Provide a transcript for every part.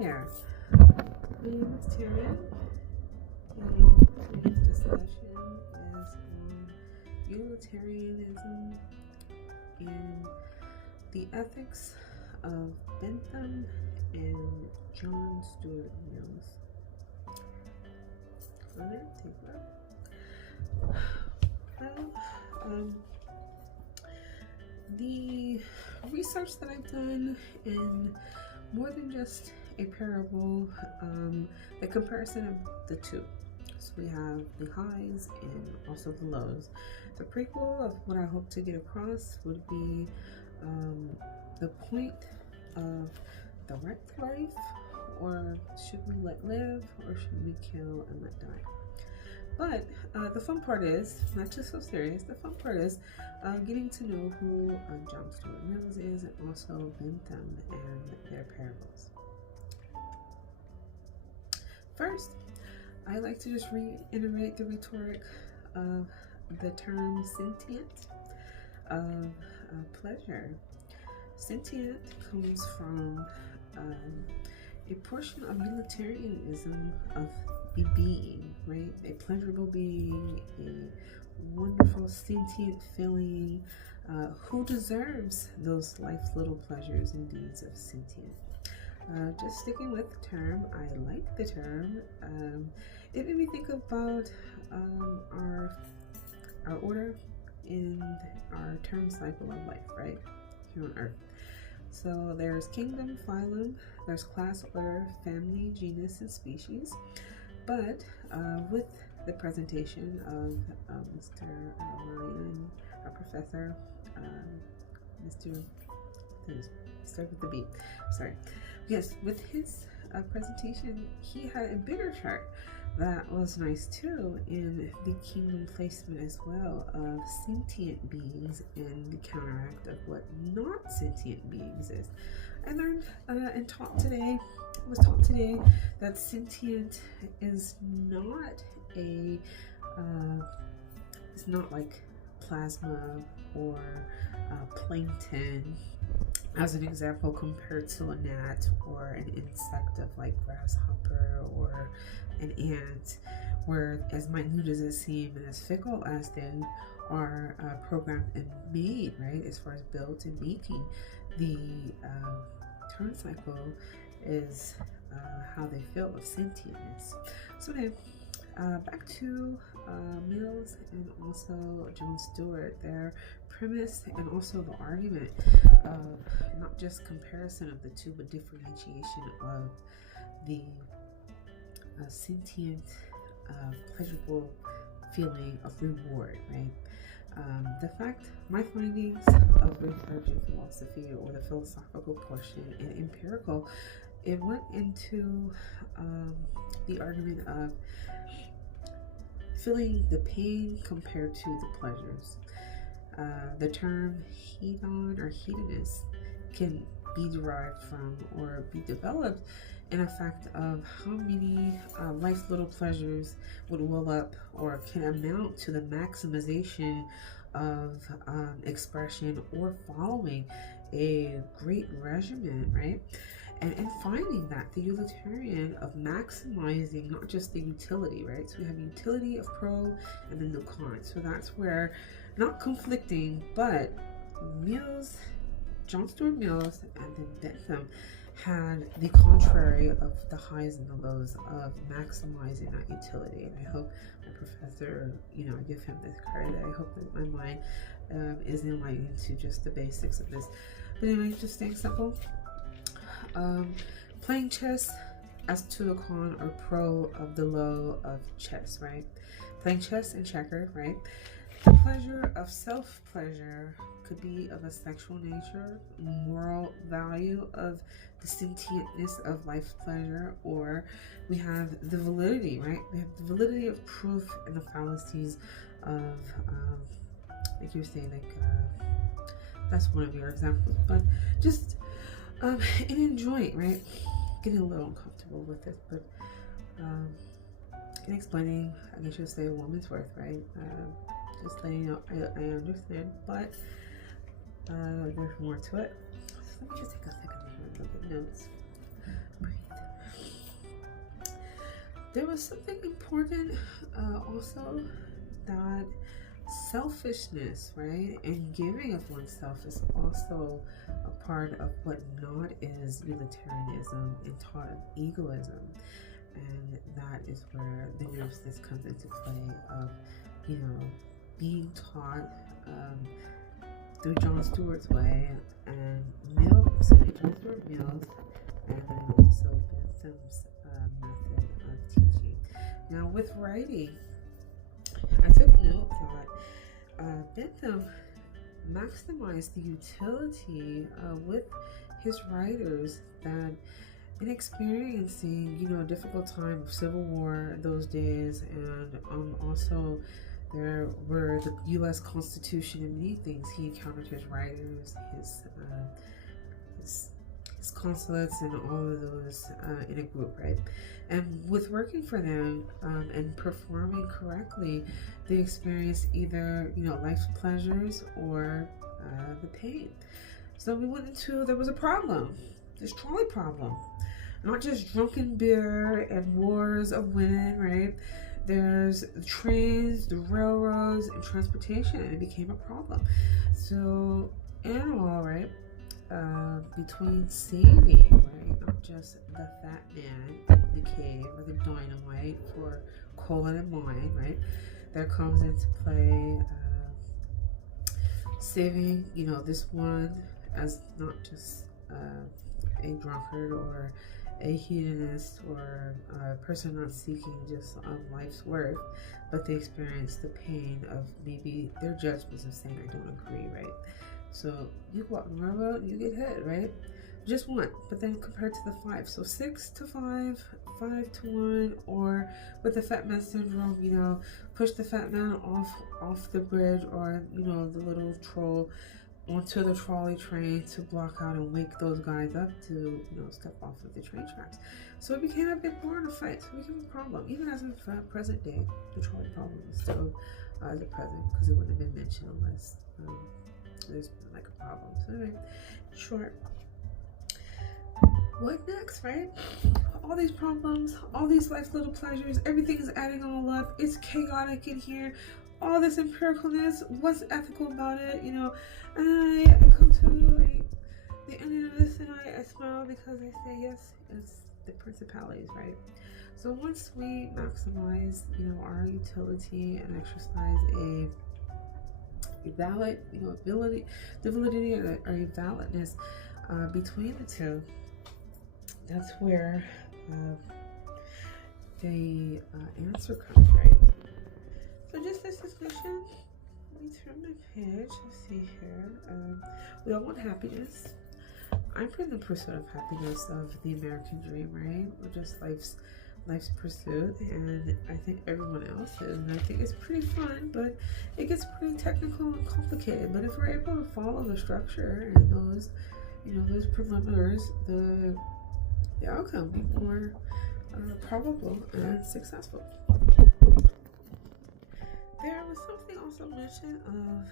here. I am Tyrion, and today's discussion is on utilitarianism and the ethics of Benthan and John Stuart Mills. The research that I've done, and more than just a parable, the comparison of the two. So we have the highs and also the lows. The prequel of what I hope to get across would be the point of the wrecked life, or should we let live, or should we kill and let die? But the fun part is, not just so serious, the fun part is getting to know who John Stuart Mills is, and also Benthan and their parables. First, I like to just reiterate the rhetoric of the term sentient, of pleasure. Sentient comes from a portion of utilitarianism of the being, right? A pleasurable being, a wonderful sentient feeling, who deserves those life's little pleasures and deeds of sentient. Just sticking with the term, I like the term. It made me think about our order in our term cycle of life, right? Here on Earth. So there's kingdom, phylum, there's class, order, family, genus, and species. But with the presentation of Mr. Ryan, our professor, Mr. Start with the B. Sorry. Yes, with his presentation, he had a bigger chart that was nice too, in the kingdom placement as well of sentient beings and the counteract of what not sentient beings is. I learned and was taught today that sentient is not it's not like plasma or plankton, as an example, compared to a gnat or an insect of like grasshopper or an ant, where as minute as it seems and as fickle as they are programmed and made, right, as far as built and making, the turn cycle is how they feel of sentientness. So then, back to Mills and also John Stuart, their premise and also the argument of not just comparison of the two, but differentiation of the sentient, pleasurable feeling of reward, right? The fact, my findings of research in philosophy, or the philosophical portion and empirical, it went into the argument of feeling the pain compared to the pleasures. The term hedon or hedonist can be derived from or be developed in a fact of how many life's little pleasures would well up or can amount to the maximization of expression or following a great regimen, right? And finding that the utilitarian of maximizing not just the utility, right? So we have utility of pro and then the con. So that's where, not conflicting, but Mills, John Stuart Mills, and then Benthan had the contrary of the highs and the lows of maximizing that utility. And I hope my professor, I give him this credit. I hope that my mind is enlightened to just the basics of this. But anyway, just staying simple. Playing chess as to the con or pro of the low of chess, right? Playing chess and checker, right? The pleasure of self-pleasure could be of a sexual nature, moral value of the sentientness of life's pleasure, or we have the validity, right? We have the validity of proof and the fallacies of, like you're saying, that's one of your examples, but just and enjoying, right? Getting a little uncomfortable with it, but in explaining, I guess you'll say a woman's worth, right? Just letting you know, I understand, but there's more to it. So let me just take a second to look at notes. Breathe. there was something important also, that selfishness, right, and giving of oneself is also a part of what not is utilitarianism and taught of egoism. And that is where the nervousness comes into play of, being taught through John Stuart's way and John Stuart Mills, and then also Bentham's method of teaching. Now, with writing, I took note that Bentham maximized the utility with his writers, that in experiencing, a difficult time of civil war those days, and also there were the U.S. Constitution and many things. He encountered his writers, his consulates, and all of those in a group, right? And with working for them and performing correctly, they experienced either, life's pleasures or the pain. So we went into, there was a problem, this trolley problem. Not just drunken beer and wars of women, right? There's the trains, the railroads, and transportation, and it became a problem. So, in all, right, between saving, right, not just the fat man in the cave or the dynamite for colon and wine, right, there comes into play saving, this one as not just a drunkard or a hedonist or a person not seeking just life's worth, but they experience the pain of maybe their judgments of saying, I don't agree, right? So you go out on the railroad and you get hit, right? Just one, but then compared to the 5. So 6 to 5, 5 to 1, or with the fat man syndrome, push the fat man off the bridge, or, the little troll onto the trolley train to block out and wake those guys up to, step off of the train tracks. So it became a big war and a fight. So it became a problem. Even as of present day, the trolley problem is still as a present, because it wouldn't have been mentioned unless there's been like a problem. So anyway, short. What next, right? All these problems, all these life's little pleasures, everything is adding all up. It's chaotic in here. All this empiricalness, what's ethical about it, and I come to the ending of this, and I smile because I say, yes, it's the principalities, right? So once we maximize, our utility and exercise a valid, ability, the validity or a validness between the two, that's where the answer comes, right? So just this discussion, let me turn my page. Let's see here. We all want happiness. I'm for the pursuit of happiness, of the American dream, right? Or just life's pursuit, and I think everyone else is. And I think it's pretty fun, but it gets pretty technical and complicated. But if we're able to follow the structure and those, those preliminaries, the outcome be more probable and successful. There was something also mentioned of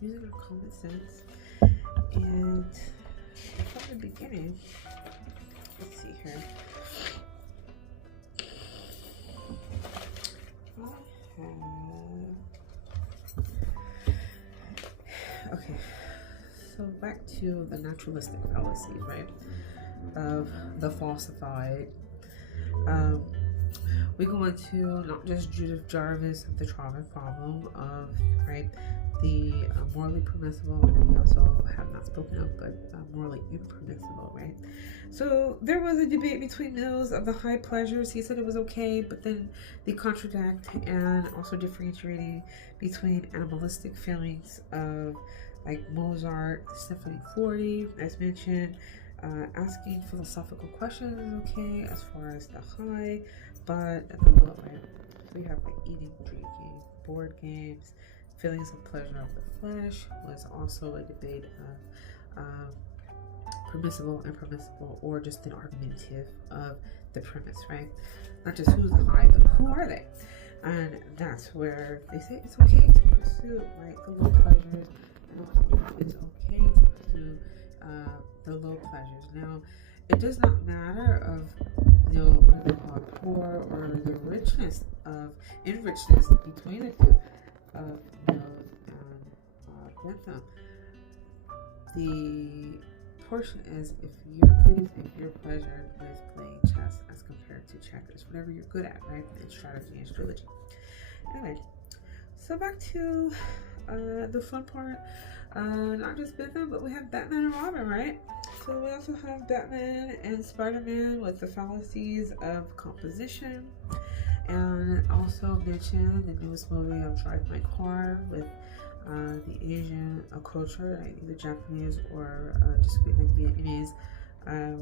using our common sense, and from the beginning, let's see here. Okay, so back to the naturalistic fallacies, right? Of the falsified. We go into not just Judith Jarvis of the trauma problem of, right, the morally permissible, and then we also have not spoken of, but morally impermissible, right? So there was a debate between Mills of the high pleasures. He said it was okay, but then they contradict, and also differentiating between animalistic feelings of, like Mozart, Symphony 40, as mentioned. Asking philosophical questions is okay as far as the high, but at the low, right? So we have like eating, drinking, board games, feelings of pleasure of the flesh was also a debate of permissible, impermissible, or just an argumentative of the premise, right? Not just who's the high, but who are they? And that's where they say it's okay to pursue, right, the low pleasures, and also it's okay to pursue the low pleasures. Now, it does not matter of, what do they call it? richness between the two of Mills and Benthan. The portion is if you're pleased, if you're pleasured with playing chess as compared to checkers, whatever you're good at, right? And strategy and strategy. Anyway, so back to the fun part. Not just Benthan, but we have Batman and Robin, right? So we also have Batman and Spider-Man with the fallacies of composition, and also mention the newest movie of Drive My Car with the Asian culture, right? Either Japanese or just like Vietnamese,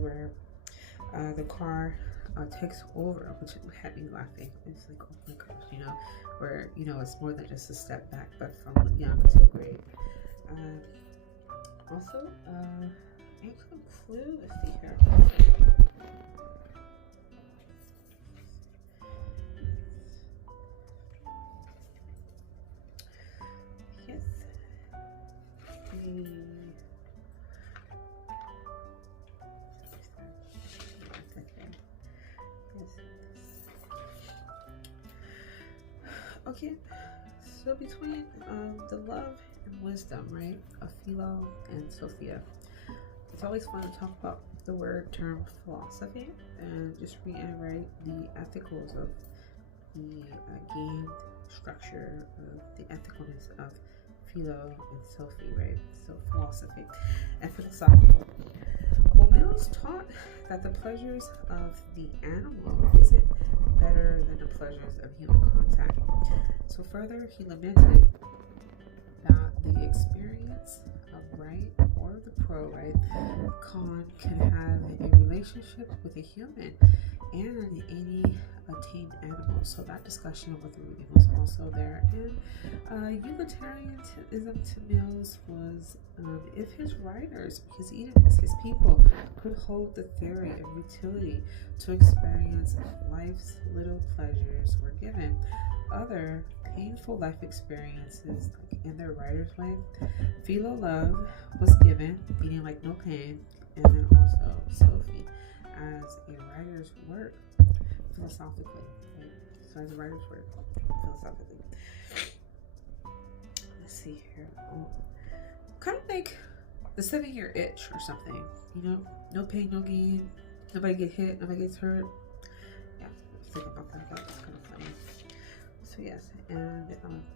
where the car takes over, which had me laughing. It's like, oh my gosh, where it's more than just a step back, but from young to great. Also, and conclude. Let's see here. Yes. Okay. So between the love and wisdom, right, of Philo and Sophia, it's always fun to talk about the term philosophy and just reiterate the ethicals of the game structure of the ethicalness of Philo and Sophie, right? So philosophy and philosophical. Well, Mills taught that the pleasures of the animal isn't better than the pleasures of human contact. So further, he lamented that the experience of right or the pro, right, con can have a relationship with a human and any tamed animal. So that discussion with the reading was also there. And utilitarianism to Mills was if his writers, his Edenists, his people could hold the theory of utility to experience life's little pleasures were given other painful life experiences, like in their writer's way. Philo love was given, meaning like no pain, and then also Sophie as a writer's work philosophically. Right? So as a writer's work philosophically. Let's see here. Kind of like the 7-year itch or something. No pain, no gain. Nobody get hit. Nobody gets hurt. Yeah, I was thinking about that. That was kind of funny. So yes, and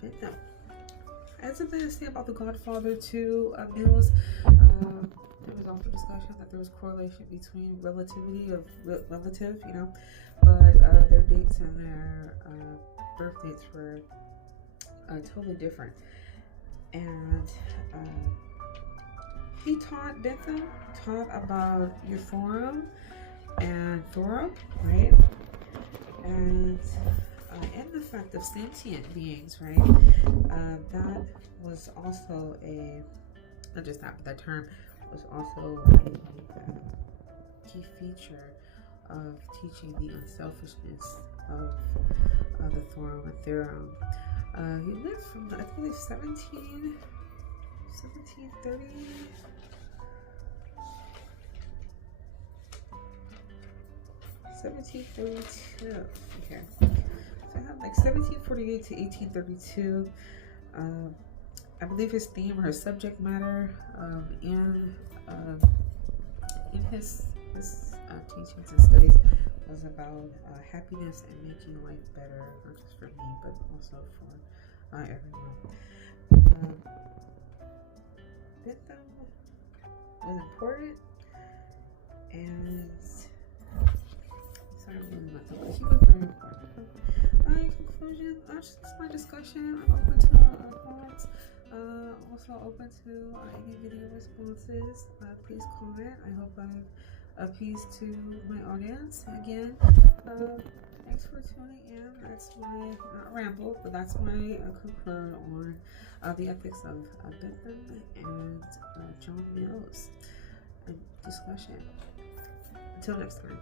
Benthan. I had something to say about the Godfather to Mills. There was also discussion that there was correlation between relativity of relative, but their dates and their birth dates were totally different. And Benthan taught about Euphorum and Thorum, right? And the fact of sentient beings, right? That was also not just that, but that term was also a key feature of teaching the unselfishness of the Thorum and Theorem. He lived from, I believe, 1730. 1732. Okay. So I have like 1748 to 1832. I believe his theme or his subject matter in his teachings and studies was about happiness and making life better, not just for me, but also for everyone. Benthan was important, and sorry, really not that, but he was very important. In conclusion, that's my discussion. I'm open to thoughts. Also open to any video responses. Please comment. I hope I've appeased to my audience. Again, thanks for tuning in. That's my, not ramble, but that's my conclude on the ethics of Benthan and John Mills discussion. Until next time.